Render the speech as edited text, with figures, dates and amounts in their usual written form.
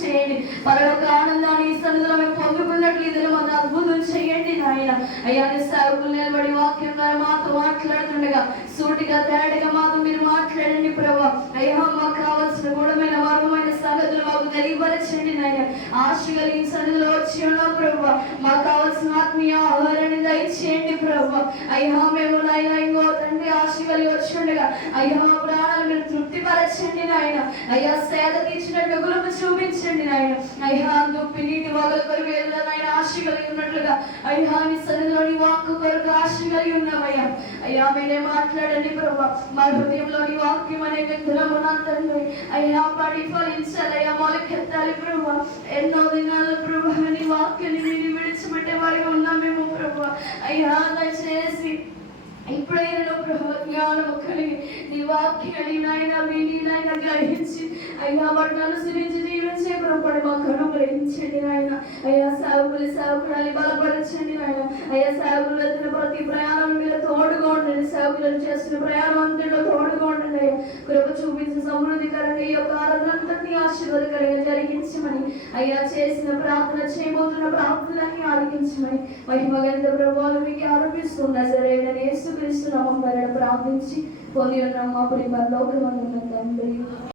చేయండి. పరలోక ఆనందాన్ని ఈ సన్నిధిలో మేము పొందుకున్నట్లు ఇదిలో మన అద్భుతం చేయండి నాయన. అయ్యా నీ సేవకులు నిలబడి వాక్యం ద్వారా మాతో మాట్లాడుతుండగా సూటిగా తేటగా మాతో మీరు మాట్లాడండి ప్రభా. అయ్యా మాకు కావాల్సిన గూఢమైన వర్గమైన సంగతులు మాకు తెలియపరచండి నాయన. ఆశ కలిగిన సన్నిధిలో వచ్చి ఉన్నాం ప్రభా. మాకు కావాల్సిన ఆత్మీయ ఆహారాన్ని దయచేయండి ప్రభా. అయ్యా మేము నాయన ఇంకో తండ్రి ఆశ కలిగి వచ్చి ఉండగా అయ్యా మా ప్రాణాలు మీరు తృప్తిపరచండి నాయన. అయ్యా సేద తీర్చినట్టు గురుపు చూపించండి నాయన. అయ్యా దుప్పి నీటి వగల కొరకు వెళ్ళిన ఆశ కలిగి ఉన్నట్లుగా అయ్యా నీ సన్నిధిలోని వాక్కు కొరకు ఆశ కలిగి ఉన్నామయ్యా. అయ్యా మీరే మాట్లాడండి ప్రభా. మా హృదయంలోని వాక్యం అనే విగ్రహము నా తండ్రి అయ్యా పడి ఫలించాలయ్యా, మొలకెత్తాలి ప్రభా. ఎన్నో దినాలు ప్రభా నీ వాక్యాన్ని మీరు విడిచిపెట్టే వారిగా ఉన్నామేమో ప్రభా. అయ్యా దయచేసి ఇప్పుడైనా ప్రభు జ్ఞానము కలిగి నీ వాక్యాన్ని నాయన విని నాయన గ్రహించి అయ్యా వాటిని అనుసరించి జీవించే ప్రభు మాకు అనుగ్రహించండి నాయన. అయ్యా సేవకురాలి బలపరచండి నాయన. అయ్యా సేవకులు వెళ్తున్న ప్రతి ప్రయాణం మీరు తోడుగా ఉండండి. సేవకులను చేస్తున్న ప్రయాణం అంతలో తోడుగా ఉండండి అయ్యా. కృప చూపించి సమృద్ధికరంగా ఈ యొక్క ఆరాధనంతటినీ ఆశీర్వాదకరంగా జరిగించమని అయ్యా చేసిన ప్రార్థన చేయబోతున్న ప్రార్థనలన్నీ ఆలకించమని మహిమ గణిత ప్రభావాలు మీకు ఆరోపిస్తున్నా సరైన యేసుక్రీస్తు నామమున ప్రార్థించి పొంది ఉన్నాం మా ప్రియ పరలోకమందున్న తండ్రి.